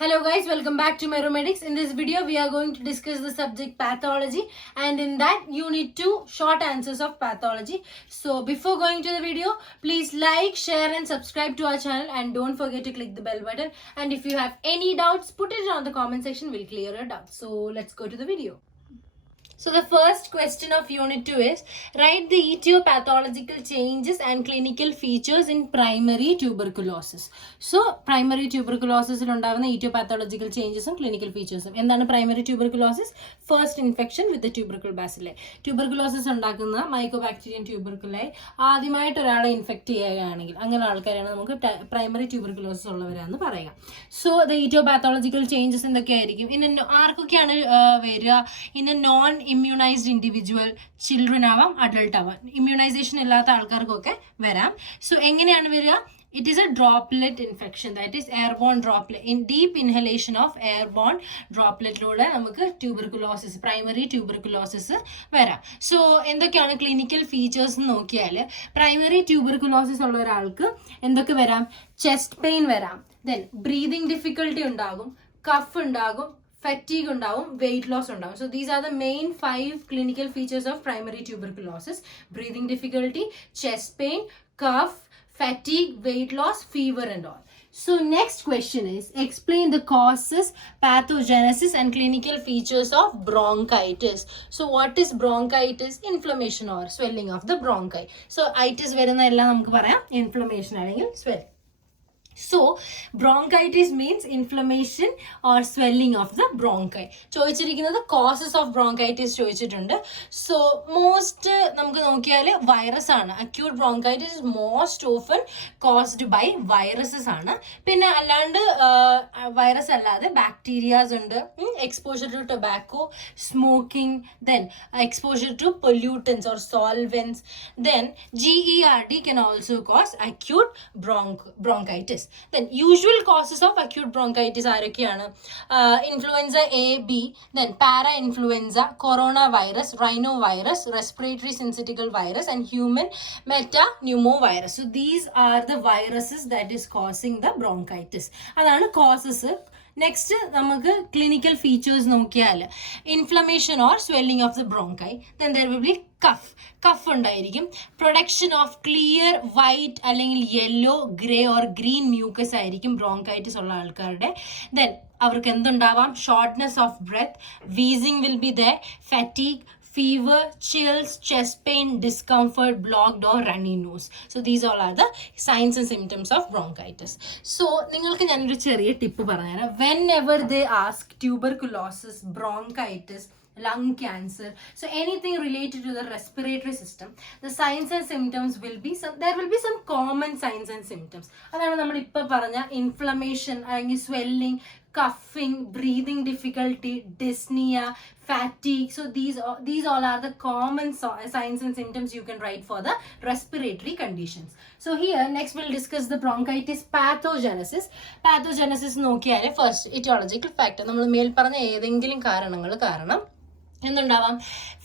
Hello guys, welcome back to Meromedics. In this video, we are going to discuss the subject pathology, and in that you need 2 short answers of pathology. So before going to the video, please like, share and subscribe to our channel, and don't forget to click the bell button. And if you have any doubts, put it on the comment section, we'll clear your doubts. So let's go to the video. So the first question of Unit 2 is, write the etiological changes and clinical features in primary tuberculosis. So, primary tuberculosis il undavuna etiological changes and clinical features. Endana primary tuberculosis? First infection with the tubercle bacilli. Tuberculosis undakkunna mycobacterium tuberculosis ആദ്യമായിട്ട് ഒരാളെ infect ചെയ്യുകയാണെങ്കിൽ അങ്ങനെ ആൾക്കാരാണ് നമുക്ക് primary tuberculosis ഉള്ളവരാണെന്ന് പറയാം. So the ഇറ്റിയോപാത്തോളജിക്കൽ changes എന്തൊക്കെയായിരിക്കും? ഇന്ന് ആർക്കൊക്കെയാണ് വരിക? ഇന്ന് നോൺ ഇമ്മ്യൂണൈസ്ഡ് ഇൻഡിവിജ്വൽ, ചിൽഡ്രൻ ആവാം, അഡൾട്ട് ആവാം. ഇമ്മ്യൂണൈസേഷൻ ഇല്ലാത്ത ആൾക്കാർക്കൊക്കെ വരാം. സോ എങ്ങനെയാണ് വരിക? It is a droplet infection, that is airborne droplet. In deep inhalation of airborne droplet lode namukku tuberculosis, primary tuberculosis varam. So എന്തൊക്കെയാണ് ക്ലിനിക്കൽ ഫീച്ചേഴ്സ് എന്ന് നോക്കിയാൽ, പ്രൈമറി ട്യൂബർകുലോസിസ് ഉള്ള ഒരാൾക്ക് എന്തൊക്കെ വരാം? ചെസ്റ്റ് പെയിൻ വരാം, ദെൻ ബ്രീതിങ് ഡിഫിക്കൽട്ടി ഉണ്ടാകും, cough ഉണ്ടാകും, fatigue ഉണ്ടാവും, weight loss ഉണ്ടാവും. So these are the main 5 clinical features of primary tuberculosis: breathing difficulty, chest pain, cough, fatigue, weight loss, fever and all. So next question is, explain the causes, pathogenesis and clinical features of bronchitis. So what is bronchitis? Inflammation or swelling of the bronchi. So itis വരുന്ന എല്ലാം നമുക്ക് പറയാം inflammation അല്ലെങ്കിൽ swelling. So bronchitis means inflammation or swelling of the bronchi. ചോദിച്ചിരിക്കുന്നത് causes of bronchitis ചോദിച്ചിട്ടുണ്ട്. So most നമുക്ക് നോക്കിയാൽ virus ആണ്. acute bronchitis is most often caused by viruses ആണ്. പിന്നെ അല്ലാണ്ട് വൈറസ് അല്ലാതെ ബാക്ടീരിയാസ് ഉണ്ട്, exposure to tobacco, smoking, then exposure to pollutants or solvents, then GERD can also cause acute bronchitis. Then usual causes of acute bronchitis ആരൊക്കെയാണ്? Influenza A, B, then para-influenza, coronavirus, rhinovirus, respiratory syncytial virus and human metapneumovirus. So these are the viruses that is causing the bronchitis. അതാണ് causes. Next നമുക്ക് clinical features നോക്കിയാൽ, inflammation or swelling of the bronchi, then there will be cough ഉണ്ടായിരിക്കും, production of clear white അല്ലെങ്കിൽ yellow, grey or green mucus ആയിരിക്കും bronchitis ഉള്ള ആൾക്കാരുടെ. Then അവർക്ക് എന്തുണ്ടാവാം? Shortness of breath, wheezing will be the, fatigue, fever, chills, chest pain, discomfort, blocked or runny nose. So these all are the signs and symptoms of bronchitis. So നിങ്ങൾക്ക് ഞാനൊരു ചെറിയ tip പറഞ്ഞുതരാം. Whenever they ask tuberculosis, bronchitis, lung cancer, so anything related to the respiratory system, the signs and symptoms will be there will be some common signs and symptoms. അതാണ് നമ്മൾ ഇപ്പോൾ പറഞ്ഞ inflammation അല്ലെങ്കിൽ swelling, coughing, breathing difficulty, dyspnea, fatigue. So these all are the common signs and symptoms you can write for the respiratory conditions. So here next we'll discuss the bronchitis pathogenesis. Pathogenesis നോക്കിയാൽ first etiological factor, നമ്മൾ മേൽ പറഞ്ഞ ഏതെങ്കിലും കാരണങ്ങൾ കാരണം എന്തുണ്ടാവാം?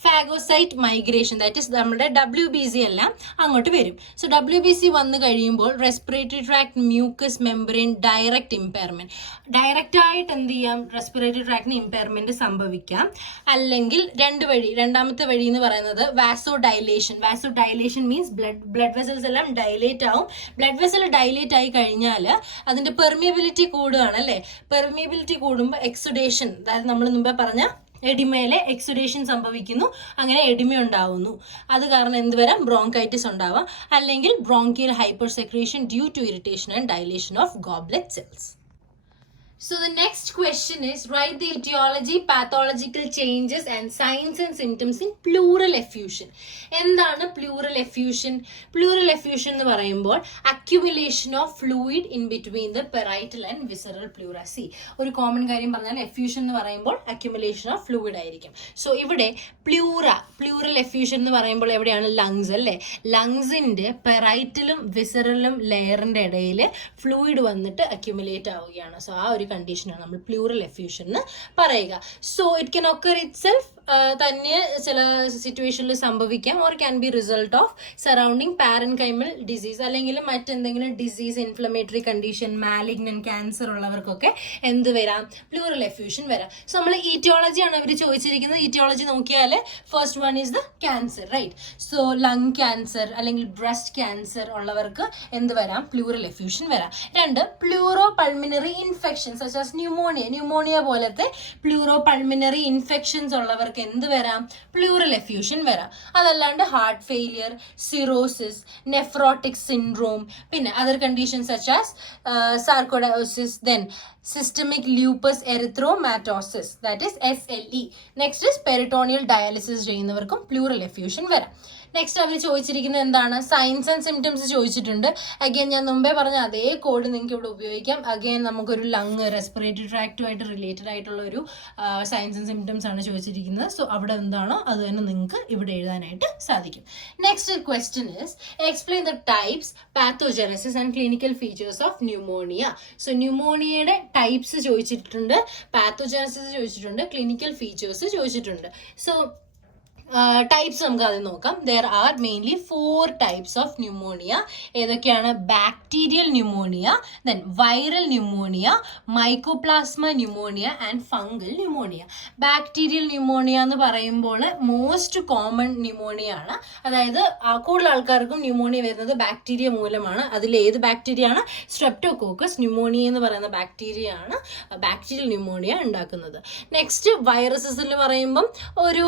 Phagocyte migration, that is നമ്മുടെ WBC എല്ലാം അങ്ങോട്ട് വരും. സോ WBC വന്നു കഴിയുമ്പോൾ respiratory tract mucus membrane direct impairment, ഡയറക്റ്റായിട്ട് എന്ത് ചെയ്യാം? റെസ്പിറേറ്ററി ട്രാക്ടിന് ഇമ്പയർമെൻറ്റ് സംഭവിക്കാം. അല്ലെങ്കിൽ രണ്ടാമത്തെ വഴി എന്ന് പറയുന്നത് വാസോ ഡൈലേഷൻ മീൻസ് ബ്ലഡ് വെസൽസ് എല്ലാം ഡൈലേറ്റ് ആവും. ബ്ലഡ് വെസൽ ഡൈലേറ്റ് ആയി കഴിഞ്ഞാൽ അതിൻ്റെ പെർമിയബിലിറ്റി കൂടുകയാണ് അല്ലേ? പെർമിയബിലിറ്റി കൂടുമ്പോൾ എക്സുഡേഷൻ, അതായത് നമ്മൾ മുമ്പേ പറഞ്ഞ എഡിമയിലെ എക്സുഡേഷൻ സംഭവിക്കുന്നു, അങ്ങനെ എഡിമ ഉണ്ടാവുന്നു. അത് കാരണം എന്ത് വരാം? ബ്രോങ്കൈറ്റിസ് ഉണ്ടാവാം. അല്ലെങ്കിൽ bronchial hyper secretion due to irritation and dilation of goblet cells. So the next question is, write the etiology, pathological changes and signs and symptoms in pleural effusion. എന്താണ് pleural effusion? Pleural effusion എന്ന് പറയുമ്പോൾ accumulation of fluid in between the parietal and visceral pleura. See, ഒരു common കാര്യം പറഞ്ഞാൽ effusion എന്ന് പറയുമ്പോൾ accumulation of fluid ആയിരിക്കും. So ഇവിടെ pleural effusion എന്ന് പറയുമ്പോൾ എവിടെയാണ്? ലങ്സ് അല്ലേ? ലങ്സിന്റെ പെറൈറ്റലും വിസറലും ലെയറിന്റെ ഇടയിൽ ഫ്ലൂയിഡ് വന്നിട്ട് അക്യുമുലേറ്റ് ആവുകയാണ്. സോ ആ ഒരു കണ്ടീഷനാണ് നമ്മൾ പ്ലൂറൽ എഫ്യൂഷൻ എന്ന് പറയുക. So it can occur itself തന്നെ ചില സിറ്റുവേഷനിൽ സംഭവിക്കാം, or can be result of surrounding parenchymal disease അല്ലെങ്കിൽ മറ്റെന്തെങ്കിലും disease, inflammatory condition, malignant cancer ഉള്ളവർക്കൊക്കെ എന്ത് വരാം? പ്ലൂറൽ എഫ്യൂഷൻ വരാം. സോ നമ്മൾ ഈറ്റിയോളജി ആണ് അവർ ചോദിച്ചിരിക്കുന്നത്. ഈറ്റിയോളജി നോക്കിയാൽ first one is the cancer, right? So lung cancer അല്ലെങ്കിൽ ബ്രസ്റ്റ് ക്യാൻസർ ഉള്ളവർക്ക് എന്ത് വരാം? പ്ലൂറൽ എഫ്യൂഷൻ വരാം. 2, pleuro pulmonary infections such as pneumonia പോലത്തെ പ്ലൂറോ പൾമിനറി ഇൻഫെക്ഷൻസ് ഉള്ളവർക്ക് എന്ത് വരാം? പ്ലൂറൽ എഫ്യൂഷൻ വരാം. അതല്ലാണ്ട് heart failure, cirrhosis, nephrotic syndrome, പിന്നെ other conditions such as sarcoidosis, then systemic lupus erythematosus, that is SLE. Next is peritoneal dialysis ചെയ്യുന്നവർക്കും pleural effusion വരാം. Next അവർ ചോദിച്ചിരിക്കുന്നത് എന്താണ്? സൈൻസ് ആൻഡ് സിംറ്റംസ് ചോദിച്ചിട്ടുണ്ട്. അഗെയിൻ ഞാൻ മുമ്പേ പറഞ്ഞ അതേ കോഡ് നിങ്ങൾക്ക് ഇവിടെ ഉപയോഗിക്കാം. അഗെയിൻ നമുക്കൊരു ലങ്, റെസ്പിറേറ്ററി ട്രാക്റ്റുമായിട്ട് റിലേറ്റഡ് ആയിട്ടുള്ള ഒരു സൈൻസ് ആൻഡ് സിംറ്റംസ് ആണ് ചോദിച്ചിരിക്കുന്നത്. സോ അവിടെ എന്താണോ അത് തന്നെ നിങ്ങൾക്ക് ഇവിടെ എഴുതാനായിട്ട് സാധിക്കും. Next question is explain the types, pathogenesis and clinical features of pneumonia. So ന്യൂമോണിയയുടെ ടൈപ്സ് ചോദിച്ചിട്ടുണ്ട്, പാത്തോജനസിസ് ചോദിച്ചിട്ടുണ്ട്, ക്ലിനിക്കൽ ഫീച്ചേഴ്സ് ചോദിച്ചിട്ടുണ്ട്. സോ ടൈപ്സ് നമുക്ക് അത് നോക്കാം. There are mainly 4 types of pneumonia. ഏതൊക്കെയാണ്? Bacterial pneumonia, then viral pneumonia, mycoplasma pneumonia and fungal pneumonia. Bacterial pneumonia എന്ന് പറയുമ്പോൾ മോസ്റ്റ് കോമൺ ന്യൂമോണിയ ആണ്. അതായത് കൂടുതൽ ആൾക്കാർക്കും ന്യൂമോണിയ വരുന്നത് ബാക്ടീരിയ മൂലമാണ്. അതിൽ ഏത് ബാക്ടീരിയ ആണ്? സ്ട്രെപ്റ്റോകോക്കസ് ന്യൂമോണിയ എന്ന് പറയുന്ന ബാക്ടീരിയ ആണ് ബാക്ടീരിയൽ ന്യൂമോണിയ ഉണ്ടാക്കുന്നത്. നെക്സ്റ്റ് വൈറസസ് എന്ന് പറയുമ്പം ഒരു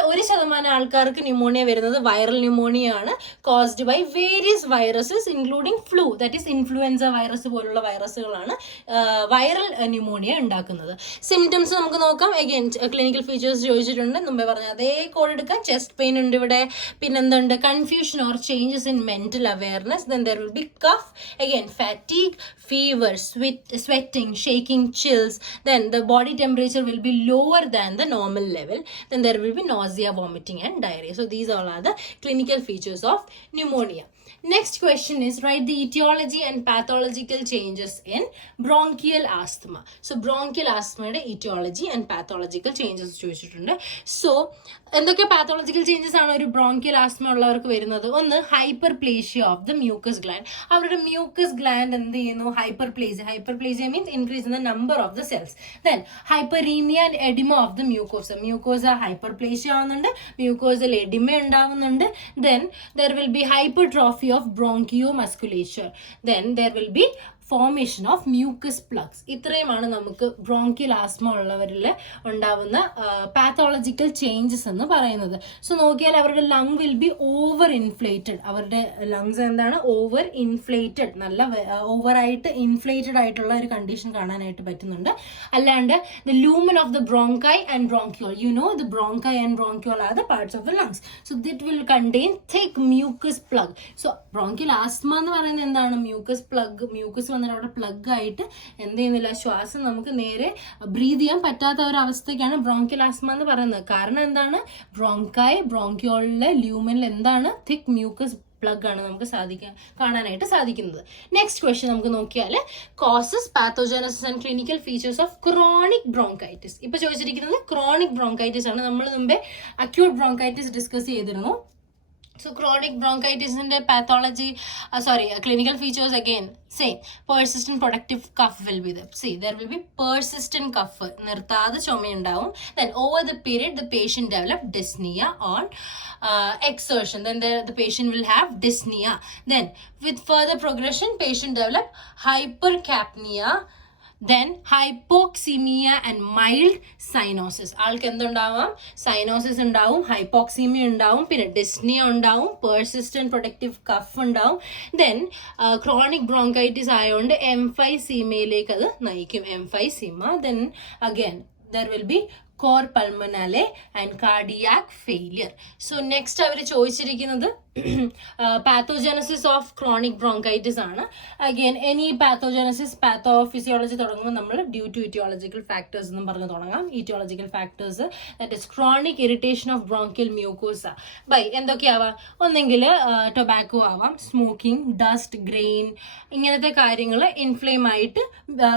1% ആൾക്കാർക്ക് ന്യൂമോണിയ വരുന്നത് വൈറൽ ന്യൂമോണിയ ആണ്. Caused by various viruses including flu, that is influenza virus പോലുള്ള വൈറസുകളാണ് വൈറൽ ന്യൂമോണിയ ഉണ്ടാക്കുന്നത്. സിംറ്റംസ് നമുക്ക് നോക്കാം. അഗൈൻ ക്ലിനിക്കൽ ഫീച്ചേഴ്സ് ചോദിച്ചിട്ടുണ്ട്. മുമ്പേ പറഞ്ഞ അതേ കോഡ് എടുക്കാം. ചെസ്റ്റ് പെയിൻ ഉണ്ട് ഇവിടെ. പിന്നെന്തുണ്ട്? Confusion or changes in mental awareness. Then there will be cough, again fatigue, fever, sweating, shaking, chills. Then the body temperature will be lower than the normal level. Then there will be nausea, vomiting and diarrhea. So these all are the clinical features of pneumonia. Next question is write the etiology and pathological changes in bronchial asthma. So bronchial asthma etiology and pathological changes ചോദിച്ചിട്ടുണ്ട്. So എന്തൊക്കെ pathological changes ആണ് ഒരു bronchial asthma ഉള്ളവർക്ക് വരുന്നത്? ഒന്ന്, hyperplasia of the mucus gland. അവരുടെ mucus gland എന്ത് ചെയ്യുന്നു? Hyperplasia means increase in the number of the cells. Then ഹൈപ്പറീമിയ and oedema of the mucosa hyperplasia ആവുന്നുണ്ട്, മ്യൂക്കോസൽ എഡിമ ഉണ്ടാവുന്നുണ്ട്. Then there will B hypertrophy of bronchiomusculature. Then there will be formation of mucus plugs. ഇത്രയുമാണ് നമുക്ക് bronchial asthma ഉള്ളവരിൽ ഉണ്ടാവുന്ന pathological changes എന്ന് പറയുന്നത്. So നോക്കിയാൽ അവരുടെ lung will be over inflated. അവരുടെ ലങ്സ് എന്താണ്? ഓവർ ഇൻഫ്ലേറ്റഡ്, നല്ല ഓവറായിട്ട് ഇൻഫ്ലേറ്റഡ് ആയിട്ടുള്ള ഒരു കണ്ടീഷൻ കാണാനായിട്ട് പറ്റുന്നുണ്ട്. അല്ലാണ്ട് the lumen of the bronchi and bronchiole, you know the bronchi and bronchiole are the parts of the lungs. So it will contain thick mucus plug. So bronchial asthma എന്ന് പറയുന്നത് എന്താണ്? Mucus വന്നിട്ട് അവിടെ plug ആയിട്ട് എന്ത് ചെയ്യുന്നില്ല, ശ്വാസം നമുക്ക് നേരെ ബ്രീത് ചെയ്യാൻ പറ്റാത്ത ഒരു അവസ്ഥയ്ക്കാണ് ബ്രോങ്കിയൽ ആസ്മ എന്ന് പറയുന്നത്. കാരണം എന്താണ്? ബ്രോങ്കിയോളിലെ ലൂമനിൽ എന്താണ്? തിക് മ്യൂക്കസ് പ്ലഗ് ആണ് നമുക്ക് കാണാനായിട്ട് സാധിക്കുന്നത്. നെക്സ്റ്റ് ക്വസ്റ്റ്യൻ നമുക്ക് നോക്കിയാൽ causes, pathogenesis and clinical features of chronic bronchitis. ഇപ്പൊ ചോദിച്ചിരിക്കുന്നത് ക്രോണിക് ബ്രോങ്കൈറ്റിസ് ആണ്. നമ്മൾ മുമ്പേ അക്യൂട്ട് ബ്രോങ്കൈറ്റിസ് ഡിസ്കസ് ചെയ്തിരുന്നു. So chronic bronchitis in the pathology, clinical features again same. Persistent productive cough will be there. See, there will be persistent cough. നിർത്താതെ ചുമയുണ്ടാവും. Then over the period the patient develop dyspnea on exertion. Then the patient will have dyspnea. Then with further progression patient develop hypercapnia, then hypoxemia and mild cyanosis. ആൾക്ക് എന്തുണ്ടാവാം? Cyanosis ഉണ്ടാവും, hypoxaemia ഉണ്ടാവും, പിന്നെ dyspnoea ഉണ്ടാവും, persistent protective cough ഉണ്ടാവും. Then chronic bronchitis ആയതുകൊണ്ട് എംഫൈസീമയിലേക്ക് അത് നയിക്കും, emphysema. Then again there will be cor pulmonale and cardiac failure. So next അവർ ചോദിച്ചിരിക്കുന്നത് pathogenesis of chronic bronchitis ആണ്. Again any pathogenesis, pathophysiology തുടങ്ങുമ്പോൾ നമ്മൾ due to etiological factors എന്നും പറഞ്ഞ് തുടങ്ങാം. Etiological factors, that is chronic irritation of bronchial mucosa by എന്തൊക്കെയാവാം? ഒന്നെങ്കിൽ tobacco ആവാം, smoking, dust, grain, ഇങ്ങനത്തെ കാര്യങ്ങൾ ഇൻഫ്ലെയിം ആയിട്ട്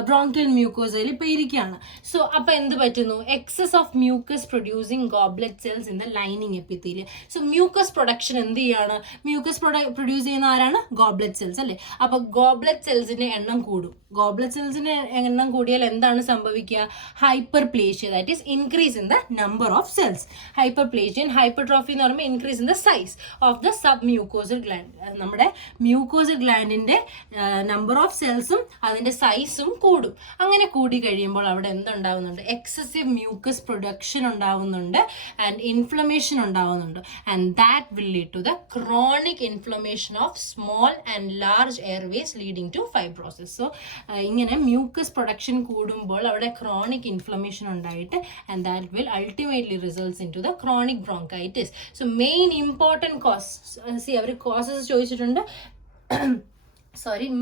ബ്രോങ്കിയൽ മ്യൂക്കോസയിൽ ഇപ്പോൾ ഇരിക്കുകയാണ്. സോ അപ്പോൾ എന്ത് പറ്റുന്നു? Excess of mucus producing goblet cells in the lining epithelium. So mucus production എന്ത് ചെയ്യാണ്? മ്യൂക്കസ് പ്രൊഡ്യൂസ് ചെയ്യുന്ന ആരാണ്? ഗോബ്ലെറ്റ് സെൽസ് അല്ലേ. അപ്പോൾ ഗോബ്ലെറ്റ് സെൽസിന്റെ എണ്ണം കൂടും. ഗോബ്ലെറ്റ് സെൽസിന്റെ എണ്ണം കൂടിയാൽ എന്താണ് സംഭവിക്കുക? Hyperplasia, that is increase in the number of cells. Hyperplasia, hypertrophy എന്ന് പറയുമ്പോൾ increase in the size of the sub mucosal gland. നമ്മുടെ മ്യൂക്കോസൽ ഗ്ലാൻഡിന്റെ നമ്പർ ഓഫ് സെൽസും അതിന്റെ സൈസും കൂടും. അങ്ങനെ കൂടി കഴിയുമ്പോൾ അവിടെ എന്തുണ്ടാവുന്നുണ്ട്? എക്സസീവ് മ്യൂക്കസ് പ്രൊഡക്ഷൻ ഉണ്ടാവുന്നുണ്ട് ആൻഡ് ഇൻഫ്ലമേഷൻ ഉണ്ടാവുന്നുണ്ട്. And that will lead to the chronic inflammation of small and large airways leading to fibrosis. So ഇങ്ങനെ മ്യൂക്കസ് പ്രൊഡക്ഷൻ കൂടുമ്പോൾ അവിടെ ക്രോണിക് ഇൻഫ്ലമേഷൻ ഉണ്ടായിട്ട് and that will ultimately results in to the chronic bronchitis. So main important causes അവർ causes ചോദിച്ചിട്ടുണ്ട്.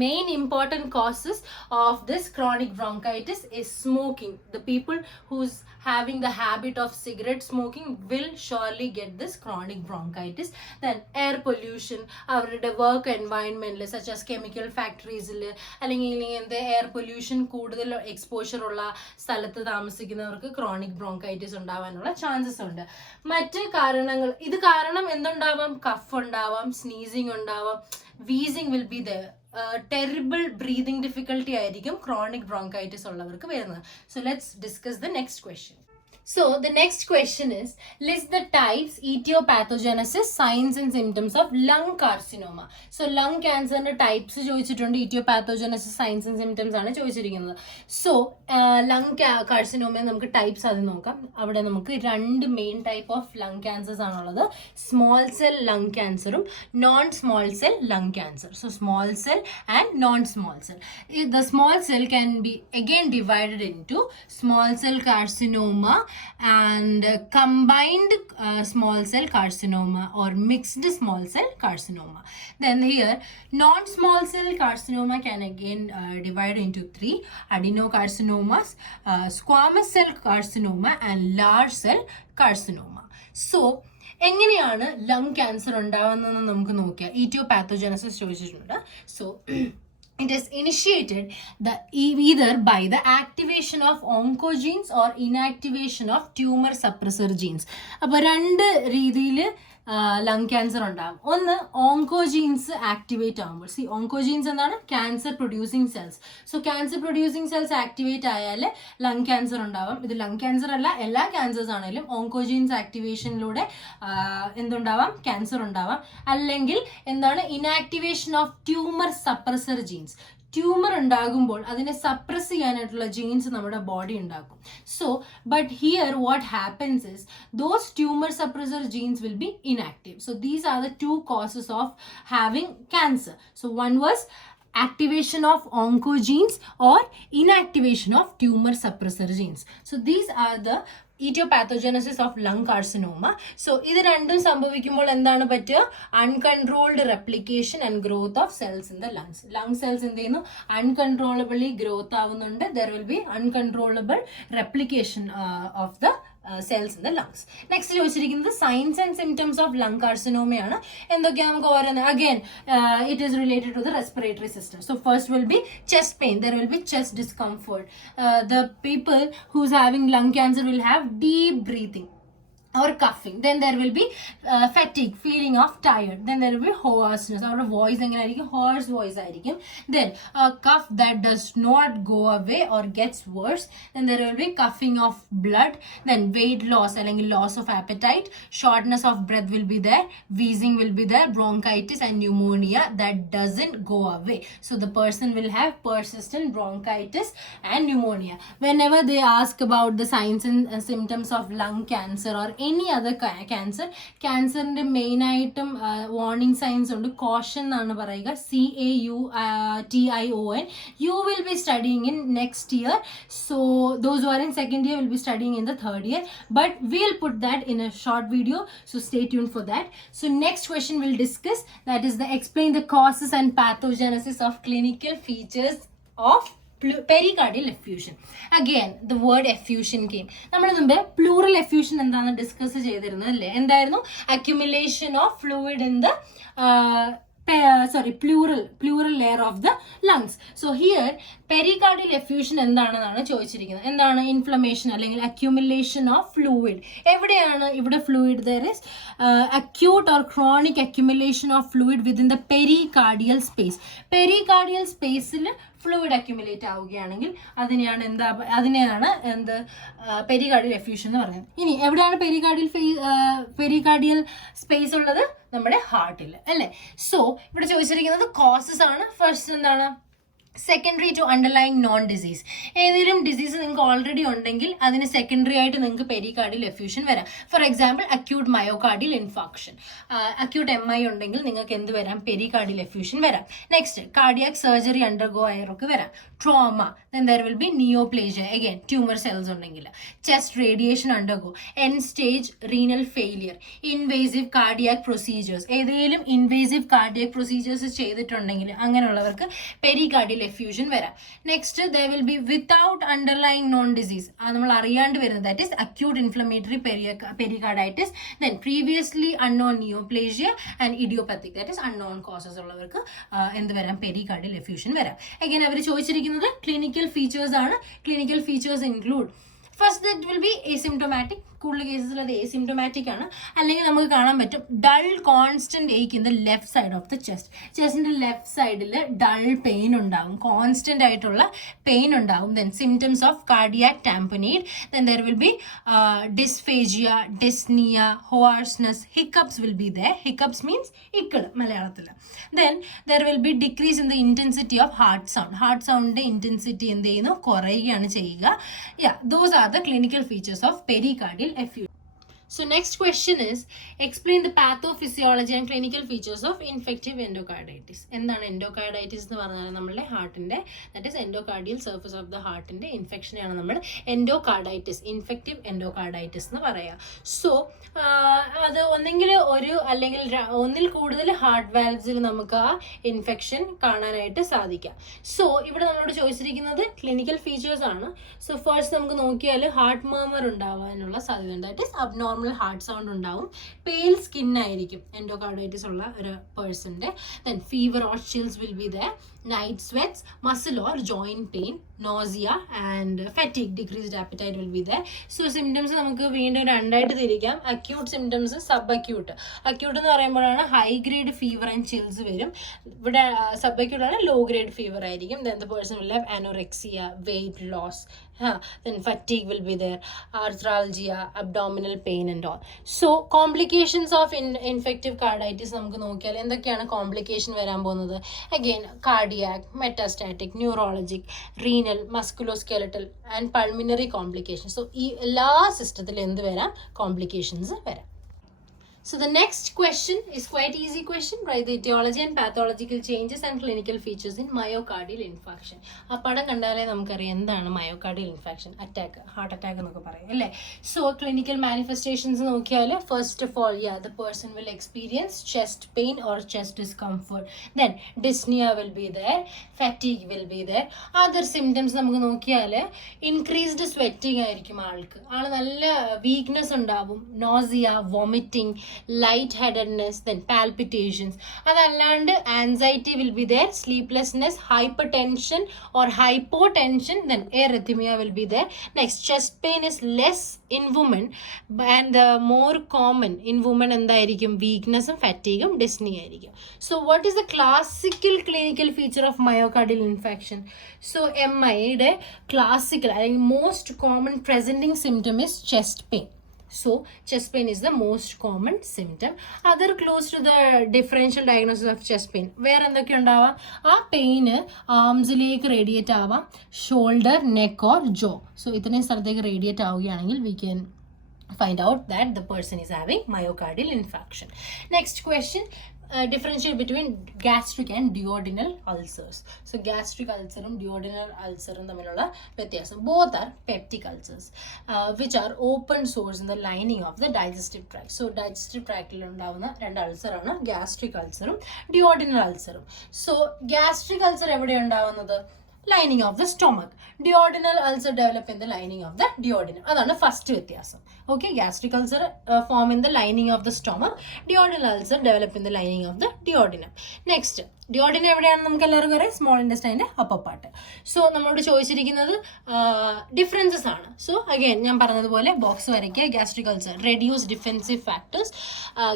Main important causes of this chronic bronchitis is smoking. The people who's having the habit of cigarette smoking will surely get this chronic bronchitis. Then air pollution, avരുടെ work environment such as chemical factories അല്ലെങ്കിൽ air pollution കൂടുതൽ exposure ഉള്ള സ്ഥലത്ത് താമസിക്കുന്നവർക്ക് chronic bronchitis ഉണ്ടാവാനുള്ള chances ഉണ്ട്. മറ്റ് കാരണങ്ങൾ, ഇത് കാരണം എന്തുണ്ടാവാം? കഫ് ഉണ്ടാവാം, സ്നീസിങ് ഉണ്ടാവാം, wheezing will be there. Terrible breathing difficulty ആയിരിക്കും ക്രോണിക് ബ്രോങ്കൈറ്റിസ് ഉള്ളവർക്ക് വരുന്നത്. So let's discuss the next question. So the next question is, list the types, etiopathogenesis, signs and symptoms of lung carcinoma. So lung cancer types ചോദിച്ചിട്ടുണ്ട്, etiopathogenesis, signs and symptoms ആണ് ചോദിച്ചിരിക്കുന്നത്. So lung carcinoma നമുക്ക് types അത് നോക്കാം. അവിടെ നമുക്ക് രണ്ട് main type of lung cancers ആണുള്ളത്. സ്മോൾ സെൽ ലങ് ക്യാൻസറും non small cell lung cancer. So small cell and non small cell. The small cell can be again divided into small cell carcinoma and combined small cell carcinoma or mixed small cell carcinoma. Then here non-small cell carcinoma can again divide into three: adenocarcinomas, squamous cell carcinoma and large cell carcinoma. So എങ്ങനെയാണ് lung cancer ഉണ്ടാവുന്നതെന്ന് നമുക്ക് നോക്കിയാൽ ഇറ്റിയോപാത്തോജനസിസ് ചോദിച്ചിട്ടുണ്ട്. So it is initiated either by the activation of oncogenes or inactivation of tumor suppressor genes. അപ്പോൾ രണ്ട് രീതിയിൽ lung cancer ഉണ്ടാകും. ഒന്ന്, ഓങ്കോജീൻസ് activate ആകുമ്പോൾ. ഓങ്കോജീൻസ് എന്താണ്? Cancer producing cells. So cancer producing cells activate ആയാൽ ലങ് ക്യാൻസർ ഉണ്ടാവും. ഇത് ലങ് ക്യാൻസർ അല്ല, എല്ലാ ക്യാൻസേഴ്സ് ആണെങ്കിലും ഓങ്കോജീൻസ് ആക്ടിവേഷനിലൂടെ എന്തുണ്ടാവാം? ക്യാൻസർ ഉണ്ടാവാം. അല്ലെങ്കിൽ എന്താണ്? Inactivation of tumor suppressor genes. Tumor ഉണ്ടാകുമ്പോൾ അതിനെ സപ്രസ് ചെയ്യാനായിട്ടുള്ള ജീൻസ് നമ്മുടെ ബോഡി ഉണ്ടാക്കും. So but here what happens is those tumor suppressor genes will be inactive. So these are the two causes of having cancer. So one was activation of oncogenes or inactivation of tumor suppressor genes. So these are the etiopathogenesis of lung carcinoma. So ഇത് രണ്ടും സംഭവിക്കുമ്പോൾ എന്താണ് പറ്റുക? Uncontrolled replication and growth of cells in the lungs. Lung cells എന്ത് ചെയ്യുന്നു? അൺകൺട്രോളബിളി growth ആവുന്നുണ്ട്. There will B uncontrollable replication of the cells in the lungs. Next ചോദിച്ചിരിക്കുന്നത് signs and symptoms of lung carcinoma ആണ്. എന്തൊക്കെയാണ് നമുക്ക് ഓരോന്ന്? Again it is related to the respiratory system. So first will be chest pain. There will be chest discomfort. The people who's having lung cancer will have deep breathing or coughing. Then there will be fatigue, feeling of tired. Then there will be hoarseness. Our voice engane aayirikkum? Hoarse voice aayirikkum. Then a cough that does not go away or gets worse. Then there will be coughing of blood. Then weight loss അല്ലെങ്കിൽ loss of appetite. Shortness of breath will be there. Wheezing will be there. Bronchitis and pneumonia that doesn't go away. So the person will have persistent bronchitis and pneumonia. Whenever they ask about the signs and symptoms of lung cancer or any other cancer. ക്യാൻസറിൻ്റെ മെയിനായിട്ടും warning signs ഉണ്ട്. Caution എന്നാണ് പറയുക, CAUTION. You will be studying in next year. So those who are in second year will be studying in the third year. But we'll put that in a short video. So stay tuned for that. So next question we'll discuss, that is explain the causes and pathogenesis of clinical features of pericardial effusion. Again the word effusion came. നമ്മൾ മുമ്പ് pleural effusion എന്താണെന്ന് discuss ചെയ്തിരുന്നത് അല്ലേ? എന്തായിരുന്നു? Accumulation of fluid in the plural layer of the lungs. So here pericardial effusion എന്താണെന്നാണ് ചോദിച്ചിരിക്കുന്നത്. എന്താണ്? Inflammation അല്ലെങ്കിൽ അക്യുമുലേഷൻ ഓഫ് ഫ്ലൂയിഡ്. എവിടെയാണ് ഇവിടെ fluid? there is acute or chronic accumulation of fluid within the pericardial space. pericardial spaceൽ fluid accumulate ആവുകയാണെങ്കിൽ അതിനെയാണ് pericardial effusion എന്ന് പറയുന്നത്. ഇനി എവിടെയാണ് പെരികാർഡിയൽ സ്പേസ് ഉള്ളത്? നമ്മുടെ ഹാർട്ടിൽ അല്ലേ? സോ ഇവിടെ ചോദിച്ചിരിക്കുന്നത് കോസസ് ആണ്. ഫസ്റ്റ് എന്താണ്? Secondary to underlying known disease. ഏതെങ്കിലും ഡിസീസ് നിങ്ങൾക്ക് ഓൾറെഡി ഉണ്ടെങ്കിൽ അതിന് സെക്കൻഡറി ആയിട്ട് നിങ്ങൾക്ക് പെരികാർഡിയൽ എഫ്യൂഷൻ വരാം. For example acute myocardial infarction, acute MI ഉണ്ടെങ്കിൽ നിങ്ങൾക്ക് എന്ത് വരാം? പെരികാർഡിയൽ എഫ്യൂഷൻ വരാം. നെക്സ്റ്റ് കാർഡിയാക് സർജറി അണ്ടർഗോ ആയവർക്ക് വരാം. Trauma, then there will be neoplasia, again tumor cells ഉണ്ടെങ്കിൽ. Chest radiation undergo, end stage renal failure, invasive cardiac procedures, ഏതെങ്കിലും invasive cardiac procedures ചെയ്തിട്ടുണ്ടെങ്കിൽ അങ്ങനെയുള്ളവർക്ക് പെരികാർഡിയൽ എഫ്യൂഷൻ വരാം. Next there will be without underlying non disease, നമ്മൾ അറിയാണ്ട് വരുന്നത്, that is acute inflammatory pericarditis, then previously unknown neoplasia and idiopathic, that is unknown causes ഉള്ളവർക്ക് എന്ത് വരാം? പെരികാർഡിയൽ എഫ്യൂഷൻ വരാം. again അവർ ചോദിച്ചിരിക്കുന്നത് ക്ലിനിക്കൽ ഫീച്ചേഴ്സ് ആണ്. Clinical features include first that will be asymptomatic. കൂടുതൽ കേസസിൽ അത് എസിംപ്റ്റോമാറ്റിക് ആണ്. അല്ലെങ്കിൽ നമുക്ക് കാണാൻ പറ്റും dull constant ache in the left side of the chest. ചെസ്റ്റിന്റെ ലെഫ്റ്റ് സൈഡിൽ ഡൾ പെയിൻ ഉണ്ടാവും, കോൺസ്റ്റന്റ് ആയിട്ടുള്ള പെയിൻ ഉണ്ടാവും. Then symptoms of cardiac tamponade. Then there will be dysphagia, dyspnoea, hoarseness, hiccups will be there. Hiccups means ഇക്കിൾ മലയാളത്തിൽ. Then there will be decrease in the intensity of heart sound. Heart സൗണ്ടിന്റെ intensity എന്ത് ചെയ്യുന്നു? കുറയുകയാണ് ചെയ്യുക. Those are the clinical features of pericardial effusion. So next question is explain the pathophysiology and clinical features of infective endocarditis. എന്താണ് endocarditis എന്ന് പറഞ്ഞാൽ? നമ്മുടെ ഹാർട്ടിന്റെ, that is endocardial surface of the ഹാർട്ടിന്റെ ഇൻഫെക്ഷനെയാണ് നമ്മൾ endocarditis, infective endocarditis എന്ന് പറയുക. So അത് ഒന്നെങ്കിൽ അല്ലെങ്കിൽ ഒന്നിൽ കൂടുതൽ ഹാർട്ട് വാൽവ്സിൽ നമുക്ക് ആ ഇൻഫെക്ഷൻ കാണാനായിട്ട് സാധിക്കാം. സോ ഇവിടെ നമ്മളോട് ചോദിച്ചിരിക്കുന്നത് ക്ലിനിക്കൽ ഫീച്ചേഴ്സ് ആണ്. സോ ഫസ്റ്റ് നമുക്ക് നോക്കിയാൽ ഹാർട്ട് മർമർ ഉണ്ടാവാനുള്ള സാധ്യത, that is abnormal heart sound ഉണ്ടാവും. പെയിൽ സ്കിൻ ആയിരിക്കും എൻഡോകാർഡൈറ്റിസ് ഉള്ള ഒരു പേഴ്സന്റെ. Then fever or chills will be there, night sweats, muscle or joint pain, nausea and fatigue, decreased appetite will be there. So symptoms നമുക്ക് വീണ്ടും രണ്ടായിട്ട് തിരിക്കാം. Acute symptoms, subacute. Acute എന്ന് പറയുമ്പോഴാണ് high grade fever and chills വരും. ഇവിടെ sub acute ആണ് low grade fever ആയിരിക്കും. Then the person will have anorexia, weight loss, then fatigue will be there, arthralgia, abdominal pain and all. So complications of infective carditis നമുക്ക് നോക്കിയാൽ എന്തൊക്കെയാണ് complication വരാൻ പോകുന്നത്? Again cardiac, metastatic, neurologic, renal, musculoskeletal and pulmonary complication. So ഈ എല്ലാ സിസ്റ്റത്തിലും എന്ത് വരാം? കോംപ്ലിക്കേഷൻസ് വരാം. So the next question is quite easy question. Write the etiology and pathological changes and clinical features in myocardial infarction. ആ പടം കണ്ടാലേ നമുക്കറിയാം എന്താണ് myocardial infarction. Attack, heart attack എന്നൊക്കെ പറയും അല്ലേ? സോ ക്ലിനിക്കൽ മാനിഫെസ്റ്റേഷൻസ് നോക്കിയാൽ first of all the person will experience chest pain or chest discomfort. Then dyspnea will be there, fatigue will be there. Other symptoms നമുക്ക് നോക്കിയാൽ increased sweating ആയിരിക്കും ആൾക്ക്. ആൾ നല്ല weakness ഉണ്ടാവും, nausea, vomiting, lightheadedness, then palpitations. അതല്ലാണ്ട് anxiety will be there, sleeplessness, hypertension or hypotension, then arrhythmia will be there. Next, chest pain is less in women and more common in women എന്തായിരിക്കും? വീക്ക്നെസ്സും ഫാറ്റീഗും dyspnea ആയിരിക്കും. So what is the classical clinical feature of myocardial infarction? So MI-യുടെ classical അല്ലെങ്കിൽ most common presenting symptom is chest pain. So chest pain is the most common symptom. Other clues to the differential diagnosis of chest pain, വേറെ എന്തൊക്കെ ഉണ്ടാവാം? ആ pain ആംസിലേക്ക് radiate ആവാം, shoulder, neck or jaw. So ഇത്രയും സ്ഥലത്തേക്ക് radiate ആവുകയാണെങ്കിൽ we can find out that the person is having myocardial infarction. Next question, differentiate between gastric and duodenal ulcers. So gastric ulcer and duodenal ulcer തമ്മിലുള്ള വ്യത്യാസം, both are peptic ulcers which are open sores in the lining of the digestive tract. So digestive tractൽ ഉണ്ടാവുന്ന രണ്ട് ulcer ആണ് gastric ulcer ഉം duodenal ulcer ഉം. So gastric ulcer എവിടെയാണ് ഉണ്ടാവുന്നത്? Lining of the stomach. Duodenal ulcer develop in the lining of the duodenum. അതാണ് first വ്യത്യാസം. Okay, gastric ulcer form in the lining of the stomach. Duodenal ulcer develop in the lining of the duodenum. Next, duodenum എവിടെയാണ് നമുക്ക് എല്ലാവർക്കും അറിയാം, small ഇൻറ്റസ്റ്റൈൻ്റെ upper part. So നമ്മളോട് ചോദിച്ചിരിക്കുന്നത് differences ആണ്. So again ഞാൻ പറഞ്ഞതുപോലെ ബോക്സ് വരയ്ക്കുക. Gastric ulcer reduce defensive factors.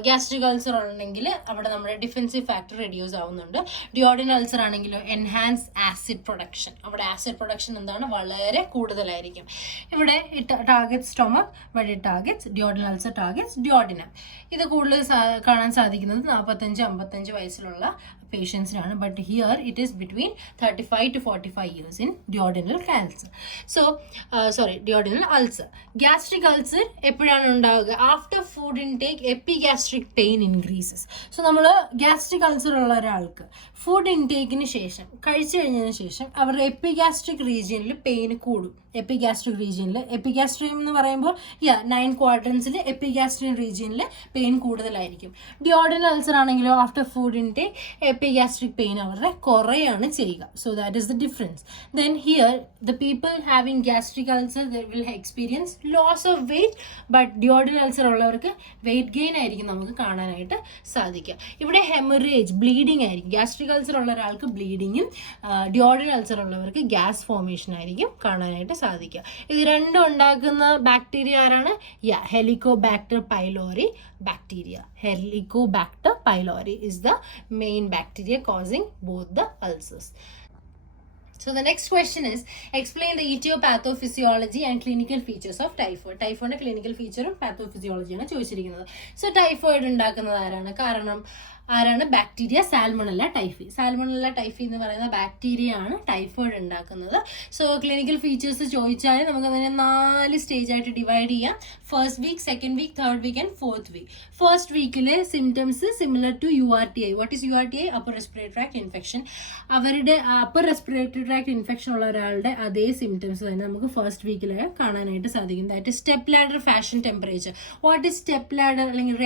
Gastric ulcer ഉണ്ടെങ്കിൽ അവിടെ നമ്മുടെ ഡിഫെൻസീവ് ഫാക്ടർ റെഡ്യൂസ് ആവുന്നുണ്ട്. ഡ്യോഡിനൽ അൾസർ ആണെങ്കിലോ എൻഹാൻസ് ആസിഡ് പ്രൊഡക്ഷൻ. അവിടെ ആസിഡ് പ്രൊഡക്ഷൻ എന്താണ്, വളരെ കൂടുതലായിരിക്കും. ഇവിടെ ടാർഗറ്റ് സ്റ്റൊമക്, ഇവിടെ targets duodenal ulcer, targets duodenum. ഇത് കൂടുതൽ കാണാൻ സാധിക്കുന്നത് 45-55 വയസ്സിലുള്ള പേഷ്യൻസിനാണ്. But here it is between 35 to 45 years in duodenal cancer. So, duodenal ulcer. Gastric ulcer എപ്പോഴാണ് ഉണ്ടാവുക? After food intake epigastric pain increases. So നമ്മൾ ഗ്യാസ്ട്രിക് അൾസർ ഉള്ള ഒരാൾക്ക് ഫുഡ് ഇൻടേക്കിന് ശേഷം, കഴിച്ചു കഴിഞ്ഞതിന് ശേഷം അവരുടെ എപ്പിഗാസ്ട്രിക് റീജിയനിൽ പെയിൻ കൂടും. എപ്പിഗാസ്ട്രിക് റീജിയനിൽ, എപ്പിഗാസ്ട്രിയം എന്ന് പറയുമ്പോൾ 9 ക്വാഡ്രൻസിൽ എപ്പിഗാസ്ട്രിയൻ റീജിയനിൽ പെയിൻ കൂടുതലായിരിക്കും. ഡ്യോഡിനൽ അൾസർ ആണെങ്കിലോ after food intake epigastric pain അവരുടെ കുറയാണ് ചെയ്യുക. So that is the difference. Then here the people having gastric ulcer will experience loss of weight. But duodenal ulcer ഉള്ളവർക്ക് വെയിറ്റ് ഗെയിൻ ആയിരിക്കും നമുക്ക് കാണാനായിട്ട് സാധിക്കുക. ഇവിടെ ഹെമറേജ്, ബ്ലീഡിങ് ആയിരിക്കും. ഗ്യാസ്ട്രിക് അൾസർ ഉള്ള ഒരാൾക്ക് ബ്ലീഡിങ്ങും ഡ്യോഡിനൽ അൾസർ ഉള്ളവർക്ക് ഗ്യാസ് ഫോർമേഷൻ ആയിരിക്കും കാണാനായിട്ട് സാധിക്കുക. ഇത് രണ്ടും ഉണ്ടാക്കുന്ന ബാക്ടീരിയ ആരാണ്? Helicobacter pylori bacteria. Helicobacter pylori is the main bacteria causing both the ulcers. So the next question is, explain the etiopathophysiciology and clinical features of typhoid. Typhoid clinical feature ഉം pathophysiology ആണ് ചോദിച്ചിരിക്കുന്നത്. So typhoid ഉണ്ടാക്കുന്നത് ആരാണ്? Bacteria സാൽമണല്ല typhi. സാൽമണല്ല typhi എന്ന് പറയുന്ന bacteria ആണ് typhoid ഉണ്ടാക്കുന്നത്. So clinical features ചോദിച്ചാൽ നമുക്ക് അതിനെ 4 സ്റ്റേജ് ആയിട്ട് ഡിവൈഡ് ചെയ്യാം. First week, second week, third week and fourth week. First വീക്കിലെ symptoms similar to URTI. What is URTI? Upper respiratory tract infection. അവരുടെ അപ്പർ റെസ്പിറേറ്ററി ട്രാക്ട് ഇൻഫെക്ഷൻ ഉള്ള ഒരാളുടെ അതേ സിംറ്റംസ് തന്നെ നമുക്ക് ഫസ്റ്റ് വീക്കിൽ കാണാനായിട്ട് സാധിക്കും. That is step ladder fashion temperature. What is step ladder അല്ലെങ്കിൽ